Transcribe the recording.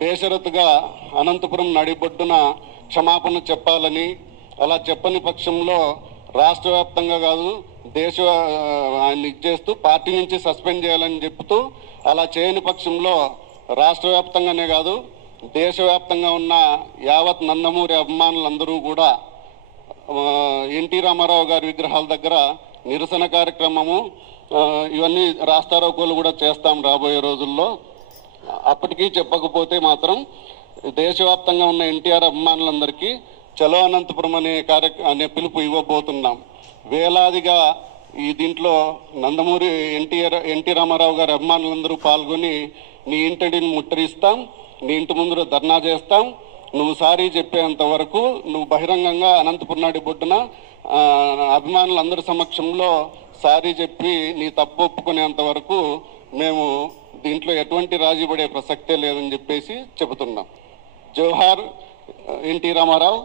బేషరతుగా అనంతపురం నడిబొడ్డున క్షమాపణ చెప్పాలని, అలా చెప్పని పక్షంలో రాష్ట్ర వ్యాప్తంగా కాదు ఆయన ఇచ్చేస్తూ పార్టీ నుంచి సస్పెండ్ చేయాలని చెప్తూ, అలా చేయని పక్షంలో రాష్ట్ర వ్యాప్తంగానే కాదు దేశవ్యాప్తంగా ఉన్న యావత్ నందమూరి అభిమానులందరూ కూడా ఎన్టీ రామారావు గారి విగ్రహాల దగ్గర నిరసన కార్యక్రమము ఇవన్నీ రాస్తారోకోలు కూడా చేస్తాం రాబోయే రోజుల్లో. అప్పటికీ చెప్పకపోతే మాత్రం దేశవ్యాప్తంగా ఉన్న ఎన్టీఆర్ అభిమానులందరికీ చలో అనంతపురం అనే పిలుపు ఇవ్వబోతున్నాం. వేలాదిగా ఈ దీంట్లో నందమూరి ఎన్టీ రామారావు గారి అభిమానులందరూ పాల్గొని నీ ఇంటిని ముట్టడిస్తాం, నీ ఇంటి ముందు ధర్నా చేస్తాం, నువ్వు సారీ చెప్పేంత వరకు, నువ్వు బహిరంగంగా అనంతపురం నడిబొడ్డున అభిమానులందరి సమక్షంలో సారీ చెప్పి నీ తప్పు ఒప్పుకునేంత వరకు మేము దీంట్లో ఎటువంటి రాజీ పడే ప్రసక్తే లేదని చెప్పేసి చెబుతున్నాం. జోహార్ ఎన్టీ రామారావు.